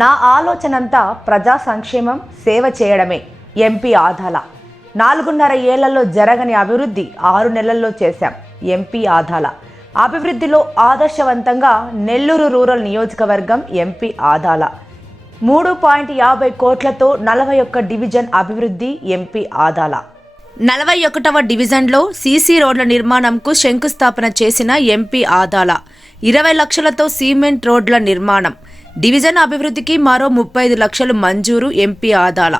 నా ఆలోచనంతా ప్రజా సంక్షేమం సేవ చేయడమే. ఎంపీ ఆధాల. నాలుగున్నర ఏళ్ళలో జరగని అభివృద్ధి ఆరు నెలల్లో చేశాం ఎంపీ ఆధాల. అభివృద్ధిలో ఆదర్శవంతంగా నెల్లూరు రూరల్ నియోజకవర్గం ఎంపీ ఆదాల మూడు పాయింట్ యాభై కోట్లతో నలభై ఒక్క డివిజన్ అభివృద్ధి ఎంపీ ఆదాల నలభై ఒకటవ డివిజన్లో సీసీ రోడ్ల నిర్మాణంకు శంకుస్థాపన చేసిన ఎంపీ ఆదాల ఇరవై లక్షలతో సిమెంట్ రోడ్ల నిర్మాణం. డివిజన్ అభివృద్ధికి మరో ముప్పై ఐదు లక్షలు మంజూరు ఎంపీ ఆదాల.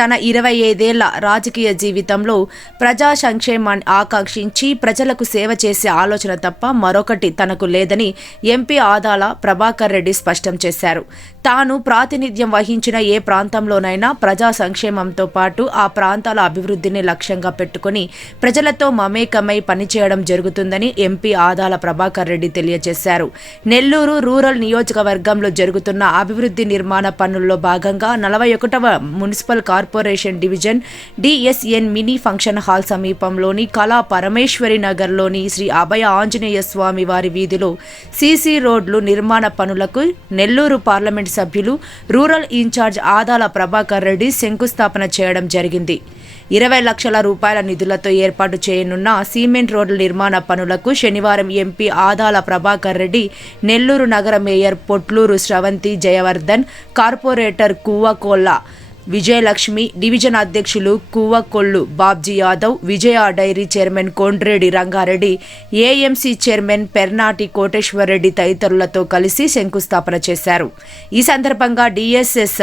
తన ఇరవై ఐదేళ్ళ రాజకీయ జీవితంలో ప్రజా సంక్షేమాన్ని ఆకాంక్షించి ప్రజలకు సేవ చేసే ఆలోచన తప్ప మరొకటి తనకు లేదని ఎంపీ ఆదాల ప్రభాకర్ రెడ్డి స్పష్టం చేశారు. తాను ప్రాతినిధ్యం వహించిన ఏ ప్రాంతంలోనైనా ప్రజా సంక్షేమంతో పాటు ఆ ప్రాంతాల అభివృద్ధిని లక్ష్యంగా పెట్టుకుని ప్రజలతో మమేకమై పనిచేయడం జరుగుతుందని ఎంపీ ఆదాల ప్రభాకర్ రెడ్డి తెలియజేశారు. నెల్లూరు రూరల్ నియోజకవర్గంలో జరుగుతున్న అభివృద్ధి నిర్మాణ పనుల్లో భాగంగా నలభై ఒకటవ municipal corporation corporation division DSN mini function hall సమీపంలోని కళా పరమేశ్వరి నగర్లోని శ్రీ అభయ ఆంజనేయ స్వామి వారి వీధిలో సీసీ రోడ్లు నిర్మాణ పనులకు నెల్లూరు పార్లమెంట్ సభ్యులు రూరల్ ఇన్ఛార్జ్ ఆదాల ప్రభాకర్ రెడ్డి శంకుస్థాపన చేయడం జరిగింది. ఇరవై లక్షల రూపాయల నిధులతో ఏర్పాటు చేయనున్న సిమెంట్ రోడ్ల నిర్మాణ పనులకు శనివారం ఎంపీ ఆదాల ప్రభాకర్ రెడ్డి నెల్లూరు నగర mayor Potluru Sravanthi Jayavardhan corporator Kuvvakolla Vijayalakshmi division అధ్యక్షులు Kuvvakollu Babji Yadav Vijaya dairy chairman Kondreddy Rangareddy AMC chairman Pernati Koteswarareddy తదితరులతో కలిసి శంకుస్థాపన చేశారు. ఈ సందర్భంగా డిఎస్ఎస్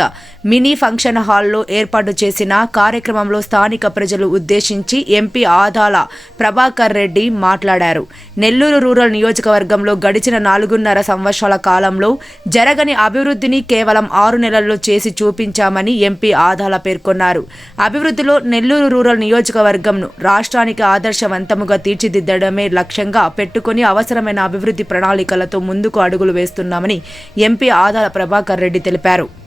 మినీ ఫంక్షన్ హాల్లో ఏర్పాటు చేసిన కార్యక్రమంలో స్థానిక ప్రజలు ఉద్దేశించి ఎంపీ ఆదాల ప్రభాకర్ రెడ్డి మాట్లాడారు. నెల్లూరు రూరల్ నియోజకవర్గంలో గడిచిన నాలుగున్నర సంవత్సరాల కాలంలో జరగని అభివృద్ధిని కేవలం ఆరు నెలల్లో చేసి చూపించామని ఎంపీ ఆదాల పేర్కొన్నారు. అభివృద్ధిలో నెల్లూరు రూరల్ నియోజకవర్గంను రాష్ట్రానికి ఆదర్శవంతముగా తీర్చిదిద్దడమే లక్ష్యంగా పెట్టుకుని అవసరమైన అభివృద్ధి ప్రణాళికలతో ముందుకు అడుగులు వేస్తున్నామని ఎంపీ ఆదాల ప్రభాకర్ రెడ్డి తెలిపారు.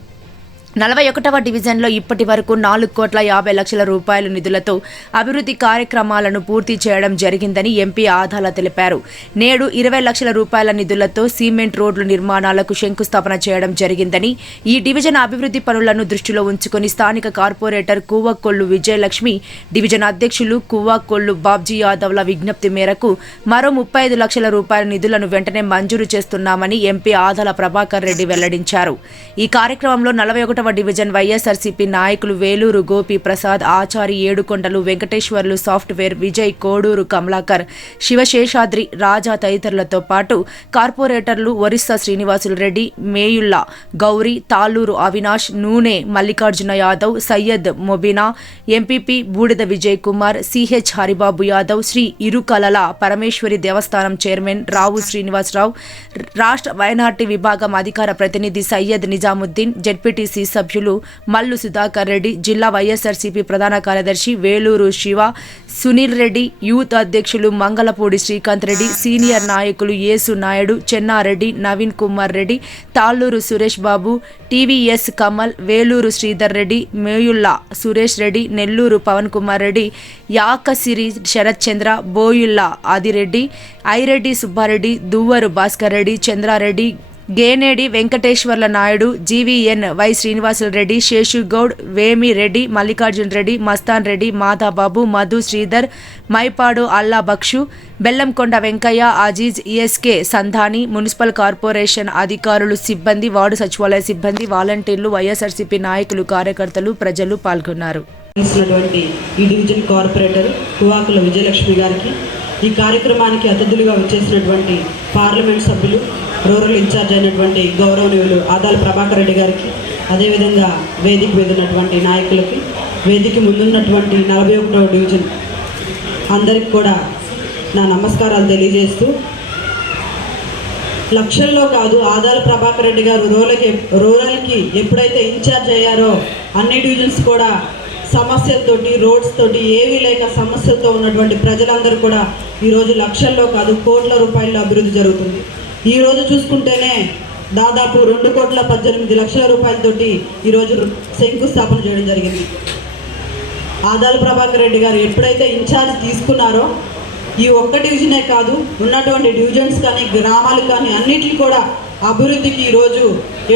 నలభై ఒకటవ డివిజన్లో ఇప్పటి వరకు నాలుగు కోట్ల యాభై లక్షల రూపాయల నిధులతో అభివృద్ధి కార్యక్రమాలను పూర్తి చేయడం జరిగిందని ఎంపీ ఆదాల తెలిపారు. నేడు ఇరవై లక్షల రూపాయల నిధులతో సిమెంట్ రోడ్లు నిర్మాణాలకు శంకుస్థాపన చేయడం జరిగిందని ఈ డివిజన్ అభివృద్ధి పనులను దృష్టిలో ఉంచుకొని స్థానిక కార్పొరేటర్ కువ్వకొల్లు విజయలక్ష్మి డివిజన్ అధ్యక్షులు కువ్వకొల్లు బాబ్జీ యాదవ్ల విజ్ఞప్తి మేరకు మరో ముప్పై ఐదు లక్షల రూపాయల నిధులను వెంటనే మంజూరు చేస్తున్నామని ఎంపీ ఆదాల ప్రభాకర్ రెడ్డి వెల్లడించారు. ఈ కార్యక్రమంలో నలభై ఒకటవ డివిజన్ వైఎస్ఆర్సీపీ నాయకులు వేలూరు గోపి ప్రసాద్ ఆచారి ఏడుకొండలు వెంకటేశ్వర్లు సాఫ్ట్వేర్ విజయ్ కోడూరు కమలాకర్ శివశేషాద్రి రాజా తదితరులతో పాటు కార్పొరేటర్లు ఒరిస్సా శ్రీనివాసులు రెడ్డి మేయుల్లా గౌరీ తాళూరు అవినాష్ నూనె మల్లికార్జున యాదవ్ సయ్యద్ మొబినా ఎంపీపీ బూడిద విజయ్ కుమార్ సిహెచ్ హరిబాబు యాదవ్ శ్రీ ఇరుకలల పరమేశ్వరి దేవస్థానం చైర్మన్ రావు శ్రీనివాసరావు రాష్ట్ర మైనార్టీ విభాగం అధికార ప్రతినిధి సయ్యద్ నిజాముద్దీన్ జెడ్పీటీసీ సభ్యులు మల్లు సుధాకర్ రెడ్డి జిల్లా వైఎస్ఆర్సీపీ ప్రధాన కార్యదర్శి వేలూరు శివ సునీల్ రెడ్డి యూత్ అధ్యక్షులు మంగళపూడి శ్రీకాంత్ రెడ్డి సీనియర్ నాయకులు Yesu Naidu Chennareddy Naveen Kumar Reddy Talluru Suresh Babu TVS Kamal Veluru Sridhar Reddy Meyulla Suresh Reddy Nellore Pavan Kumar Reddy Yakasiri Sarath Chandra Boyulla Adireddy Aireddy Subbareddy Duvvaru Bhaskar Reddy Chandrareddy Genedi Venkateswarla Naidu GVN Y Srinivasulu Reddy Seshugoud Vemi Reddy Mallikarjun Reddy Mastan Reddy Madhababu Madhu Sridhar Mypadu Alla Bakshu Bellamkonda Venkaiah Aziz ESK Sandhani municipal corporation అధికారులు సిబ్బంది ward సచివాలయ సిబ్బంది వాలంటీర్లు వైఎస్ఆర్సీపీ నాయకులు కార్యకర్తలు ప్రజలు పాల్గొన్నారు. ఈ డివిజన్ కార్పొరేటర్ కువాకుల విజయలక్ష్మి గారికి ఈ కార్యక్రమానికి అతిథులుగా వచ్చేసినటువంటి పార్లమెంట్ సభ్యులు రూరల్ ఇన్ఛార్జ్ అయినటువంటి గౌరవనీయులు ఆదాల ప్రభాకర్ రెడ్డి గారికి అదేవిధంగా వేదిక మీద ఉన్నటువంటి నాయకులకి వేదిక ముందున్నటువంటి నలభై ఒకటవ డివిజన్ అందరికి కూడా నా నమస్కారాలు తెలియజేస్తూ లక్షల్లో కాదు ఆదాల ప్రభాకర్ రెడ్డి గారు రూరల్కి రూరల్కి ఎప్పుడైతే ఇన్ఛార్జ్ అయ్యారో అన్ని డివిజన్స్ కూడా సమస్యలతోటి రోడ్స్ తోటి ఏవీ లేక సమస్యలతో ఉన్నటువంటి ప్రజలందరూ కూడా ఈరోజు లక్షల్లో కాదు కోట్ల రూపాయల అభివృద్ధి జరుగుతుంది. ఈరోజు చూసుకుంటేనే దాదాపు రెండు కోట్ల పద్దెనిమిది లక్షల రూపాయలతోటి ఈరోజు శంకుస్థాపన చేయడం జరిగింది. ఆదాల ప్రభాకర్ రెడ్డి గారు ఎప్పుడైతే ఇన్ఛార్జ్ తీసుకున్నారో ఈ ఒక్క డివిజనే కాదు ఉన్నటువంటి డివిజన్స్ కానీ గ్రామాలు కానీ అన్నిటిని కూడా అభివృద్ధికి ఈరోజు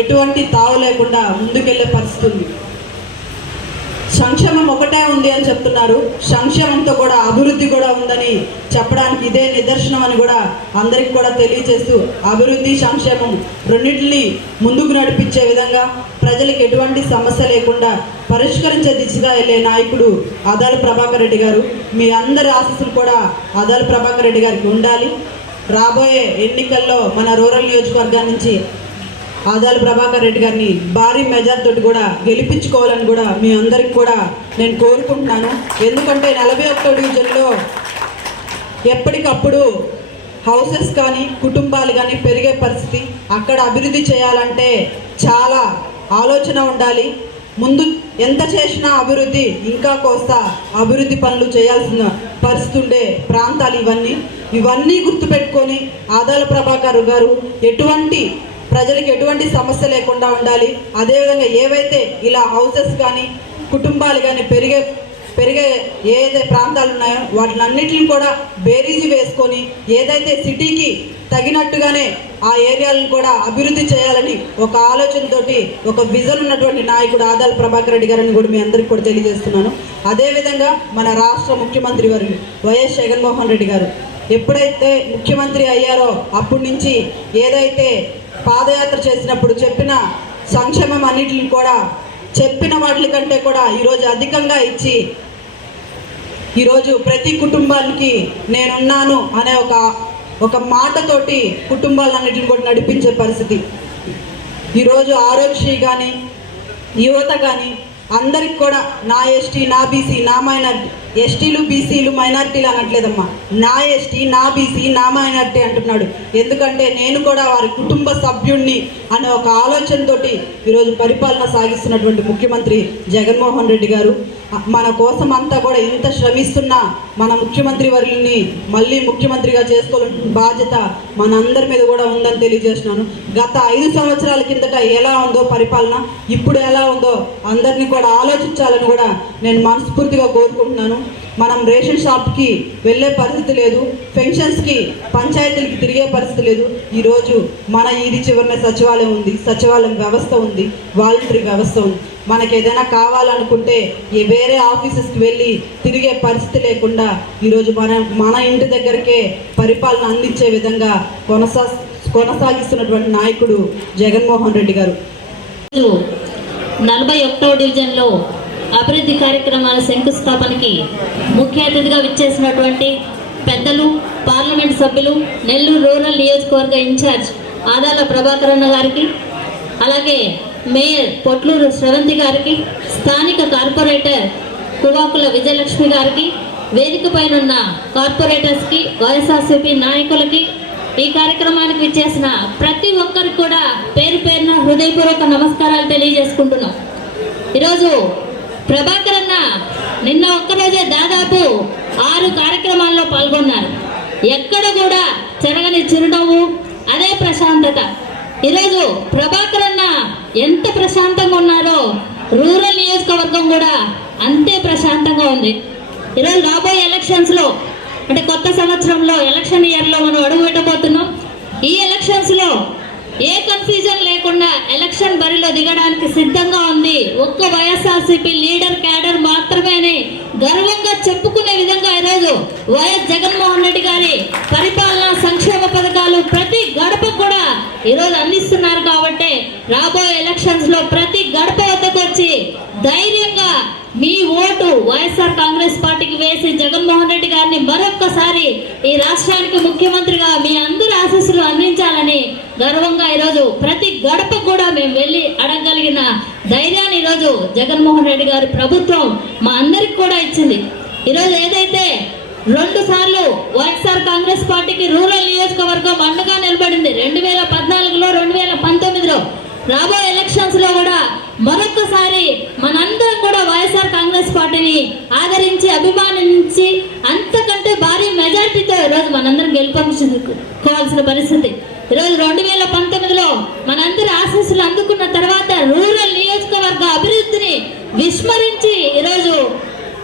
ఎటువంటి తావు లేకుండా ముందుకెళ్ళే పరిస్థితి ఉంది. సంక్షేమం ఒకటే ఉంది అని చెప్తున్నారు. సంక్షేమంతో కూడా అభివృద్ధి కూడా ఉందని చెప్పడానికి ఇదే నిదర్శనం అని కూడా అందరికి కూడా తెలియజేస్తూ అభివృద్ధి సంక్షేమం రెండింటిని ముందుకు నడిపించే విధంగా ప్రజలకు ఎటువంటి సమస్య లేకుండా పరిష్కరించే దిశగా వెళ్ళే నాయకుడు ఆదాల ప్రభాకర్ రెడ్డి గారు. మీ అందరి ఆశస్సులు కూడా ఆదాల ప్రభాకర్ రెడ్డి గారికి ఉండాలి. రాబోయే ఎన్నికల్లో మన రూరల్ నియోజకవర్గం నుంచి ఆదాల ప్రభాకర్ రెడ్డి గారిని భారీ మెజార్ కూడా గెలిపించుకోవాలని కూడా మీ అందరికి కూడా నేను కోరుకుంటున్నాను. ఎందుకంటే నలభై ఒక్క డివిజన్లో ఎప్పటికప్పుడు హౌసెస్ కానీ కుటుంబాలు కానీ పెరిగే పరిస్థితి అక్కడ అభివృద్ధి చేయాలంటే చాలా ఆలోచన ఉండాలి. ముందు ఎంత చేసినా అభివృద్ధి ఇంకా కోస్త అభివృద్ధి పనులు చేయాల్సిన పరిస్థితి ఉండే ప్రాంతాలు ఇవన్నీ. ఇవన్నీ గుర్తుపెట్టుకొని ఆదాల ప్రభాకర్ గారు ఎటువంటి ప్రజలకు ఎటువంటి సమస్య లేకుండా ఉండాలి. అదేవిధంగా ఏవైతే ఇలా హౌసెస్ కానీ కుటుంబాలు కానీ పెరిగే పెరిగే ఏదైతే ప్రాంతాలు ఉన్నాయో వాటిలన్నిటిని కూడా బేరీజు వేసుకొని ఏదైతే సిటీకి తగినట్టుగానే ఆ ఏరియాలను కూడా అభివృద్ధి చేయాలని ఒక ఆలోచనతోటి ఒక విజన్ ఉన్నటువంటి నాయకుడు ఆదాల ప్రభాకర్ రెడ్డి గారిని కూడా మీ అందరికి కూడా తెలియజేస్తున్నాను. అదేవిధంగా మన రాష్ట్ర ముఖ్యమంత్రి వారు వైఎస్ జగన్మోహన్ రెడ్డి గారు. ఎప్పుడైతే ముఖ్యమంత్రి అయ్యారో అప్పటి నుంచి ఏదైతే పాదయాత్ర చేసినప్పుడు చెప్పిన సంక్షేమం అన్నిటిని కూడా చెప్పిన వాటి కంటే కూడా ఈరోజు అధికంగా ఇచ్చి ఈరోజు ప్రతి కుటుంబానికి నేనున్నాను అనే ఒక ఒక మాటతోటి కుటుంబాలన్నిటిని కూడా నడిపించే పరిస్థితి. ఈరోజు ఆరోగ్యశ్రీ కానీ యువత కానీ అందరికి కూడా నా ఎస్టీ నా బీసీ నా మైనార్టీ ఎస్టీలు బీసీలు మైనార్టీలు అనట్లేదమ్మా. నా ఎస్టీ నా బీసీ నా మైనార్టీ అంటున్నాడు. ఎందుకంటే నేను కూడా వారి కుటుంబ సభ్యుణ్ణి అనే ఒక ఆలోచనతోటి ఈరోజు పరిపాలన సాగిస్తున్నటువంటి ముఖ్యమంత్రి జగన్మోహన్ రెడ్డి గారు. మన కోసం అంతా కూడా ఇంత శ్రమిస్తున్న మన ముఖ్యమంత్రి వర్యుల్ని మళ్ళీ ముఖ్యమంత్రిగా చేసుకోవాలంటే బాధ్యత మనందరి మీద కూడా ఉందని తెలియజేస్తున్నాను. గత ఐదు సంవత్సరాల కిందట ఎలా ఉందో పరిపాలన ఇప్పుడు ఎలా ఉందో అందరినీ కూడా ఆలోచించాలని కూడా నేను మనస్ఫూర్తిగా కోరుకుంటున్నాను. మనం రేషన్ షాప్కి వెళ్ళే పరిస్థితి లేదు పెన్షన్స్కి పంచాయతీలకి తిరిగే పరిస్థితి లేదు. ఈరోజు మన ఇది చివరిన సచివాలయం ఉంది సచివాలయం వ్యవస్థ ఉంది వాలంటరీ వ్యవస్థ ఉంది. మనకి ఏదైనా కావాలనుకుంటే ఏ వేరే ఆఫీసెస్కి వెళ్ళి తిరిగే పరిస్థితి లేకుండా ఈరోజు మన మన ఇంటి దగ్గరకే పరిపాలన అందించే విధంగా కొనసా కొనసాగిస్తున్నటువంటి నాయకుడు జగన్మోహన్ రెడ్డి గారు. నలభై ఒకటో డివిజన్లో అభివృద్ధి కార్యక్రమాల శంకుస్థాపనకి ముఖ్య అతిథిగా విచ్చేసినటువంటి పెద్దలు పార్లమెంట్ సభ్యులు నెల్లూరు రూరల్ నియోజకవర్గ ఇన్ఛార్జ్ ఆదాల ప్రభాకర్ అన్న గారికి అలాగే మేయర్ పొట్లూరు స్రవంతి గారికి స్థానిక కార్పొరేటర్ కువాకుల విజయలక్ష్మి గారికి వేదిక పైన కార్పొరేటర్స్కి వైఎస్ఆర్సీపీ నాయకులకి ఈ కార్యక్రమానికి ఇచ్చేసిన ప్రతి ఒక్కరికి కూడా పేరు పేరున హృదయపూర్వక నమస్కారాలు తెలియజేసుకుంటున్నాం. ఈరోజు ప్రభాకర్ అన్న నిన్న ఒక్కరోజే దాదాపు ఆరు కార్యక్రమాల్లో పాల్గొన్నారు. ఎక్కడ కూడా చెరగని చిరునవ్వు అదే ప్రశాంతత. ఈరోజు ప్రభాకర్ అన్న ఎంత ప్రశాంతంగా ఉన్నారో రూరల్ నియోజకవర్గం కూడా అంతే ప్రశాంతంగా ఉంది. ఈరోజు రాబోయే ఎలక్షన్స్లో అంటే కొత్త సంవత్సరంలో ఎలక్షన్ ఇయర్లో మనం అడుగు పెట్టబోతున్నాం. ఈ ఎలక్షన్స్లో ఏ కన్ఫ్యూజన్ లేకుండా ఎలక్షన్ బరిలో దిగడానికి సిద్ధంగా ఉంది. ఒక్క వైఎస్ఆర్సీపీ లీడర్ క్యాడర్ మాత్రమే గర్వంగా చెప్పుకునే విధంగా ఈరోజు వైఎస్ జగన్మోహన్ రెడ్డి గారి పరిపాలన సంక్షేమ పథకాలు ప్రతి గడప కూడా ఈరోజు అందిస్తున్నారు కాబట్టి రాబోయే ఎలక్షన్స్లో ప్రతి గడప వద్దకు వచ్చి ధైర్యంగా మీ ఓటు వైఎస్ఆర్ కాంగ్రెస్ పార్టీకి వేసి జగన్మోహన్ రెడ్డి గారిని మరొక్కసారి ఈ రాష్ట్రానికి ముఖ్యమంత్రిగా మీ అందరి ఆశీస్సులు అందించాలని గర్వంగా ఈరోజు ప్రతి గడప కూడా మేము వెళ్ళి అడగగలిగిన ధైర్యాన్ని ఈరోజు జగన్మోహన్ రెడ్డి గారి ప్రభుత్వం మా అందరికి కూడా ఇచ్చింది. ఈరోజు ఏదైతే రెండు సార్లు వైఎస్ఆర్ కాంగ్రెస్ పార్టీకి రూరల్ నియోజకవర్గం అండగా నిలబడింది. రెండు వేల పద్నాలుగులో రెండు వేల పంతొమ్మిదిలో రాబోయే ఎలక్షన్స్లో కూడా మరొకసారి మనందరం కూడా వైఎస్ఆర్ కాంగ్రెస్ పార్టీని ఆదరించి అభిమానించి అంతకంటే భారీ మెజార్టీతో ఈరోజు మనందరం గెలుపొందుకోవాల్సిన పరిస్థితి. ఈరోజు రెండు వేల పంతొమ్మిదిలో మనందరి ఆశీస్సులు అందుకున్న తర్వాత రూరల్ నియోజకవర్గ అభివృద్ధిని విస్మరించి ఈరోజు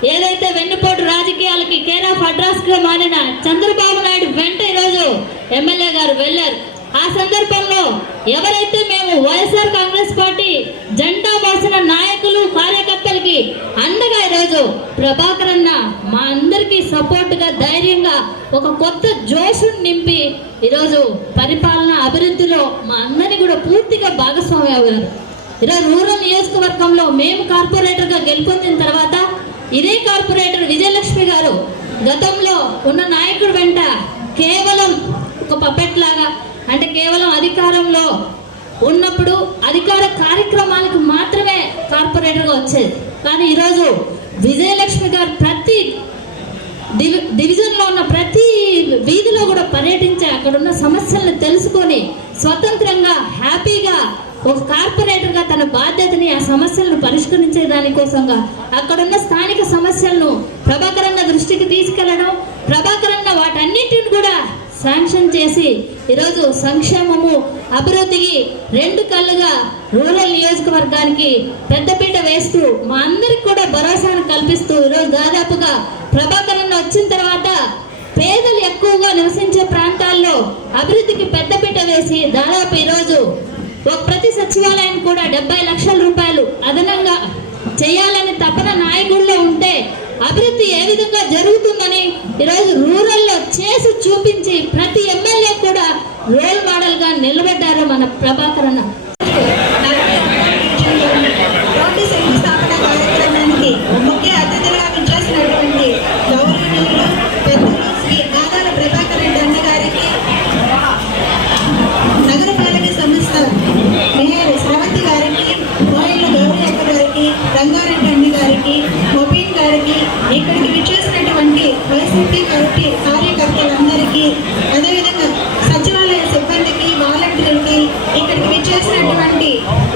ఏదైతే వెన్నుపోటు రాజకీయాలకి కేర్ ఆఫ్ అడ్రస్గా మారిన చంద్రబాబు నాయుడు వెంట ఈరోజు ఎమ్మెల్యే గారు వెళ్ళారు ఆ సందర్భంలో ఎవరైతే మేము వైఎస్ఆర్ కాంగ్రెస్ పార్టీ జెండా మోసిన నాయకులు కార్యకర్తలకి అండగా ఈరోజు ప్రభాకర్ అన్న మా అందరికీ సపోర్ట్గా ధైర్యంగా ఒక కొత్త జోషును నింపి ఈరోజు పరిపాలన అభివృద్ధిలో మా అందరినీ కూడా పూర్తిగా భాగస్వామి అయ్యారు. ఈరోజు రూరల్ నియోజకవర్గంలో మేము కార్పొరేటర్గా గెలుపొందిన తర్వాత ఇదే కార్పొరేటర్ విజయలక్ష్మి గారు గతంలో ఉన్న నాయకుడు వెంట కేవలం ఒక పపెట్ లాగా అంటే కేవలం అధికారంలో ఉన్నప్పుడు అధికార కార్యక్రమాలకు మాత్రమే కార్పొరేటర్గా వచ్చేది. కానీ ఈరోజు విజయలక్ష్మి గారు ప్రతి డివి డివిజన్లో ఉన్న ప్రతి వీధిలో కూడా పర్యటించి అక్కడ ఉన్న సమస్యలను తెలుసుకొని స్వతంత్రంగా హ్యాపీగా ఒక కార్పొరేటర్గా తన బాధ్యతని ఆ సమస్యలను పరిష్కరించే దానికోసంగా అక్కడున్న స్థానిక సమస్యలను ప్రభాకరన్న దృష్టికి తీసుకెళ్ళడం ప్రభాకరన్న వాటన్నింటిని వాటన్నిటిని కూడా శాంక్షన్ చేసి ఈరోజు సంక్షేమము అభివృద్ధికి రెండు కళ్ళుగా రూరల్ నియోజకవర్గానికి పెద్దపీట వేస్తూ మా అందరికి కూడా భరోసాను కల్పిస్తూ ఈరోజు దాదాపుగా ప్రభాకరణ వచ్చిన తర్వాత పేదలు ఎక్కువగా నివసించే ప్రాంతాల్లో అభివృద్ధికి పెద్దపీట వేసి దాదాపు ఈరోజు ఒక ప్రతి సచివాలయం కూడా డెబ్బై లక్షల రూపాయలు అదనంగా చేయాలని తపన నాయకుల్లో ఉంటే అభివృద్ధి ఏ విధంగా జరుగుతుందని ఈరోజు రూరల్లో చేసి చూపించి ప్రతి ఎమ్మెల్యే కూడా రోల్ మోడల్గా నిలబడ్డారు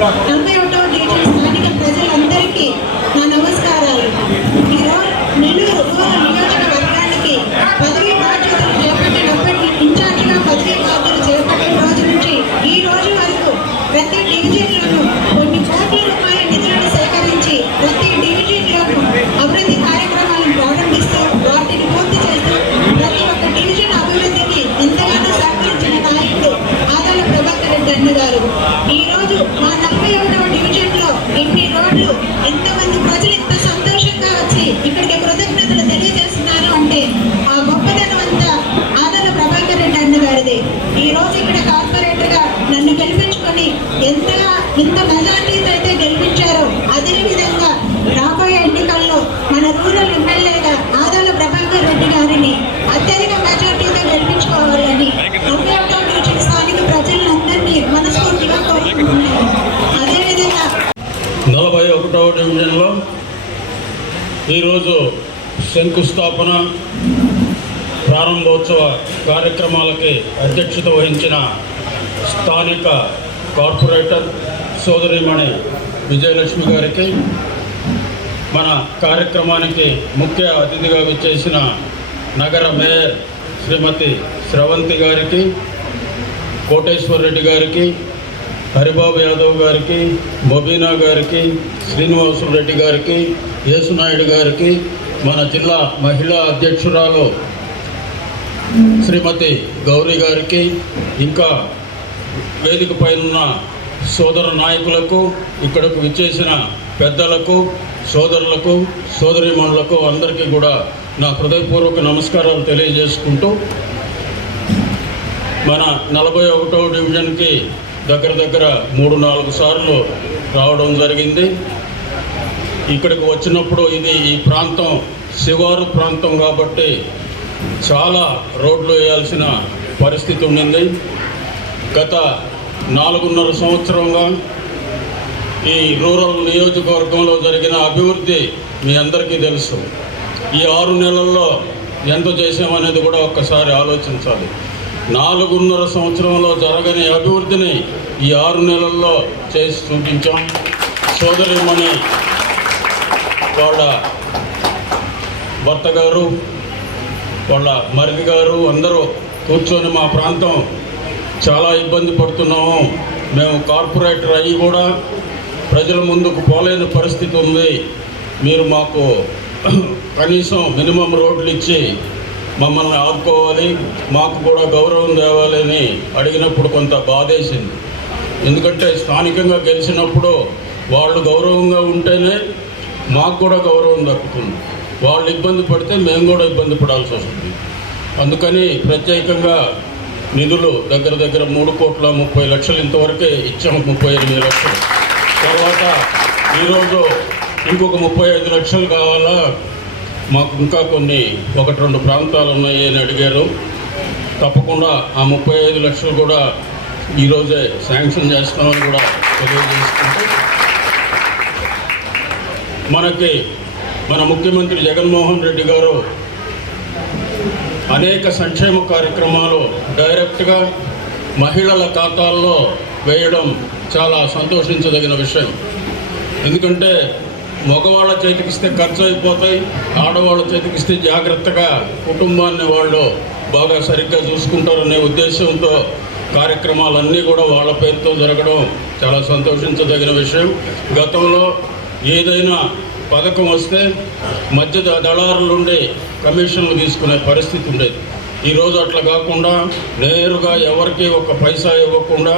విచ్చేసినటువంటి నలభై 这个都是 ఈరోజు శంకుస్థాపన ప్రారంభోత్సవ కార్యక్రమాలకి అధ్యక్షత వహించిన స్థానిక కార్పొరేటర్ సోదరిమణి విజయలక్ష్మి గారికి మన కార్యక్రమానికి ముఖ్య అతిథిగా విచ్చేసిన నగర మేయర్ శ్రీమతి స్రవంతి గారికి కోటేశ్వర్ రెడ్డి గారికి హరిబాబు యాదవ్ గారికి బొబీనా గారికి శ్రీనివాసులు రెడ్డి గారికి యేసునాయుడు గారికి మన జిల్లా మహిళా అధ్యక్షురాలు శ్రీమతి గౌరీ గారికి ఇంకా వేదిక పైన సోదర నాయకులకు ఇక్కడకు విచ్చేసిన పెద్దలకు సోదరులకు సోదరిమణులకు అందరికీ కూడా నా హృదయపూర్వక నమస్కారాలు తెలియజేసుకుంటూ మన నలభై ఒకటవ డివిజన్కి దగ్గర దగ్గర మూడు నాలుగు సార్లు రావడం జరిగింది. ఇక్కడికి వచ్చినప్పుడు ఇది ఈ ప్రాంతం శివారు ప్రాంతం కాబట్టి చాలా రోడ్లు వేయాల్సిన పరిస్థితి ఉండింది. గత నాలుగున్నర సంవత్సరంగా ఈ రూరల్ నియోజకవర్గంలో జరిగిన అభివృద్ధి మీ అందరికీ తెలుసు. ఈ ఆరు నెలల్లో ఎంత చేసామనేది కూడా ఒక్కసారి ఆలోచించాలి. నాలుగున్నర సంవత్సరంలో జరగని అభివృద్ధిని ఈ ఆరు నెలల్లో చేసి చూపించాం. సోదరిమణి వాళ్ళ భర్త గారు వాళ్ళ మరిది గారు అందరూ కూర్చొని మా ప్రాంతం చాలా ఇబ్బంది పడుతున్నాము. మేము కార్పొరేటర్ అయ్యి కూడా ప్రజల ముందుకు పోలేని పరిస్థితి ఉంది. మీరు మాకు కనీసం మినిమం రోడ్లు ఇచ్చి మమ్మల్ని ఆదుకోవాలి. మాకు కూడా గౌరవం తేవాలని అడిగినప్పుడు కొంత బాధేసింది. ఎందుకంటే స్థానికంగా గెలిచినప్పుడు వాళ్ళు గౌరవంగా ఉంటేనే మాకు కూడా గౌరవం దక్కుతుంది. వాళ్ళు ఇబ్బంది పడితే మేము కూడా ఇబ్బంది పడాల్సి వస్తుంది. అందుకని ప్రత్యేకంగా నిధులు దగ్గర దగ్గర మూడు కోట్ల ముప్పై లక్షలు ఇంతవరకే ఇచ్చాము ముప్పై ఎనిమిది లక్షలు. తర్వాత ఈరోజు ఇంకొక ముప్పై ఐదు లక్షలు కావాలా? మాకు ఇంకా కొన్ని ఒకటి రెండు ప్రాంతాలు ఉన్నాయి అని అడిగారు. తప్పకుండా ఆ ముప్పై ఐదు లక్షలు కూడా ఈరోజే శాంక్షన్ చేస్తామని కూడా తెలియజేసుకుంటూ మనకి మన ముఖ్యమంత్రి జగన్మోహన్ రెడ్డి గారు అనేక సంక్షేమ కార్యక్రమాలు డైరెక్ట్గా మహిళల ఖాతాల్లో వేయడం చాలా సంతోషించదగిన విషయం. ఎందుకంటే మగవాళ్ళ చేతికిస్తే ఖర్చు అయిపోతాయి ఆడవాళ్ళ చేతికిస్తే జాగ్రత్తగా కుటుంబాన్ని వాళ్ళు బాగా సరిగ్గా చూసుకుంటారనే ఉద్దేశంతో కార్యక్రమాలన్నీ కూడా వాళ్ళ పేరుతో జరగడం చాలా సంతోషించదగిన విషయం. గతంలో ఏదైనా పథకం వస్తే మధ్య దళారులు దళారుల నుండి కమిషన్లు తీసుకునే పరిస్థితి ఉండేది. ఈరోజు అట్లా కాకుండా నేరుగా ఎవరికి ఒక పైసా ఇవ్వకుండా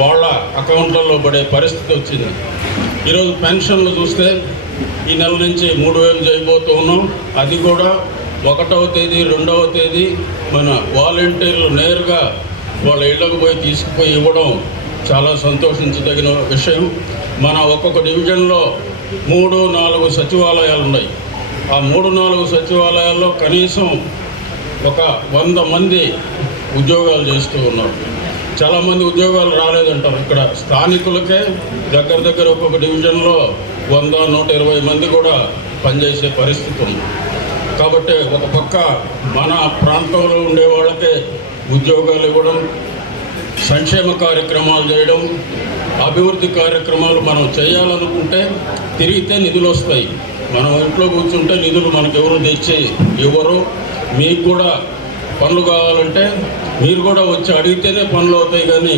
వాళ్ళ అకౌంట్లలో పడే పరిస్థితి వచ్చింది. ఈరోజు పెన్షన్లు చూస్తే ఈ నెల నుంచి మూడు వేలు చేయబోతూ ఉన్నాం. అది కూడా ఒకటవ తేదీ రెండవ తేదీ మన వాలంటీర్లు నేరుగా వాళ్ళ ఇళ్ళకు పోయి తీసుకుపోయి ఇవ్వడం చాలా సంతోషించదగిన విషయం. మన ఒక్కొక్క డివిజన్లో మూడు నాలుగు సచివాలయాలు ఉన్నాయి ఆ మూడు నాలుగు సచివాలయాల్లో కనీసం ఒక వంద మంది ఉద్యోగాలు చేస్తూ ఉన్నారు. చాలామంది ఉద్యోగాలు రాలేదంటారు. ఇక్కడ స్థానికులకే దగ్గర దగ్గర ఒక్కొక్క డివిజన్లో వంద నూట ఇరవై మంది కూడా పనిచేసే పరిస్థితి ఉంది. కాబట్టి ఒక పక్క మన ప్రాంతంలో ఉండే వాళ్ళకే ఉద్యోగాలు ఇవ్వడం సంక్షేమ కార్యక్రమాలు చేయడం అభివృద్ధి కార్యక్రమాలు మనం చేయాలనుకుంటే తిరిగితే నిధులు వస్తాయి. మనం ఇంట్లో కూర్చుంటే నిధులు మనకు ఎవరు తెచ్చి ఇవ్వరు. మీకు కూడా పనులు కావాలంటే మీరు కూడా వచ్చి అడిగితేనే పనులు అవుతాయి కానీ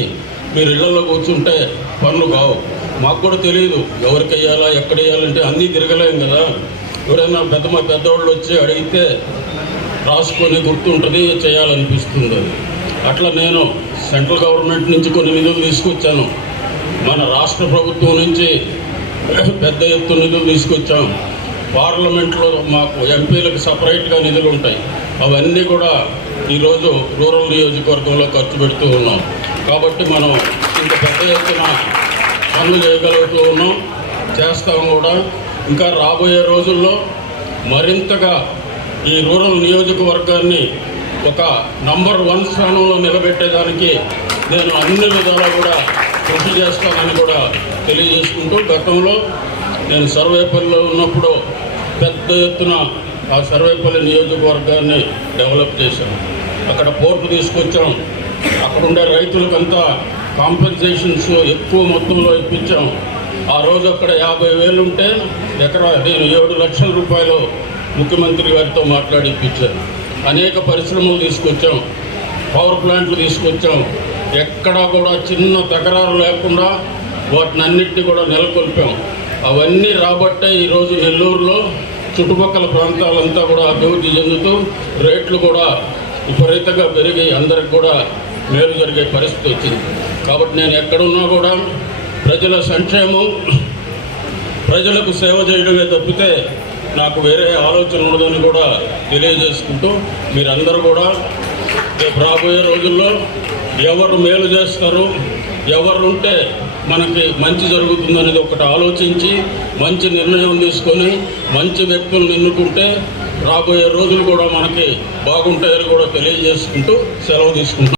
మీరు ఇళ్ళలో కూర్చుంటే పనులు కావు. మాకు కూడా తెలియదు ఎవరికి వేయాలా ఎక్కడ వేయాలంటే అన్నీ తిరగలేం కదా. ఎవరైనా పెద్ద మా పెద్దవాళ్ళు వచ్చి అడిగితే రాసుకొని గుర్తుంటుంది చేయాలనిపిస్తుంది. అట్లా నేను సెంట్రల్ గవర్నమెంట్ నుంచి కొన్ని నిధులు తీసుకొచ్చాను. మన రాష్ట్ర ప్రభుత్వం నుంచి పెద్ద ఎత్తున నిధులు తీసుకొచ్చాం. పార్లమెంట్లో మాకు ఎంపీలకు సపరేట్గా నిధులు ఉంటాయి. అవన్నీ కూడా ఈరోజు రూరల్ నియోజకవర్గంలో ఖర్చు పెడుతూ ఉన్నాం. కాబట్టి మనం ఇంత పెద్ద ఎత్తున పనులు చేయగలుగుతూ ఉన్నాం. చేస్తాం కూడా. ఇంకా రాబోయే రోజుల్లో మరింతగా ఈ రూరల్ నియోజకవర్గాన్ని ఒక నంబర్ వన్ స్థానంలో నిలబెట్టేదానికి నేను అన్ని విధాలా కూడా కృషి చేస్తానని కూడా తెలియజేసుకుంటూ గతంలో నేను సర్వేపల్లిలో ఉన్నప్పుడు పెద్ద ఎత్తున ఆ సర్వేపల్లి నియోజకవర్గాన్ని డెవలప్ చేశాం అక్కడ పోర్టు తీసుకొచ్చాం. అక్కడ ఉండే రైతులకంతా కాంపెన్సేషన్స్ ఎక్కువ మొత్తంలో ఇప్పించాం. ఆ రోజు అక్కడ యాభై వేలు ఉంటే ఎకరా నేను ఏడు లక్షల రూపాయలు ముఖ్యమంత్రి గారితో మాట్లాడి ఇప్పించాను. అనేక పరిశ్రమలు తీసుకొచ్చాం. పవర్ ప్లాంట్లు తీసుకొచ్చాం. ఎక్కడా కూడా చిన్న తకరారు లేకుండా వాటిని అన్నింటినీ కూడా నెలకొల్పాం. అవన్నీ రాబట్టే ఈరోజు నెల్లూరులో చుట్టుపక్కల ప్రాంతాలంతా కూడా అభివృద్ధి చెందుతూ రేట్లు కూడా విపరీతంగా పెరిగి అందరికి కూడా మేలు జరిగే పరిస్థితి వచ్చింది. కాబట్టి నేను ఎక్కడున్నా కూడా ప్రజల సంక్షేమం ప్రజలకు సేవ చేయడమే తప్పితే నాకు వేరే ఆలోచన ఉండదని కూడా తెలియజేసుకుంటూ మీరందరూ కూడా రేపు రాబోయే రోజుల్లో ఎవరు మేలు చేస్తారు ఎవరు ఉంటే మనకి మంచి జరుగుతుందనేది ఒకటి ఆలోచించి మంచి నిర్ణయం తీసుకొని మంచి వ్యక్తులను ఎన్నుకుంటే రాబోయే రోజులు కూడా మనకి బాగుంటాయని కూడా తెలియజేసుకుంటూ సెలవు తీసుకుంటాం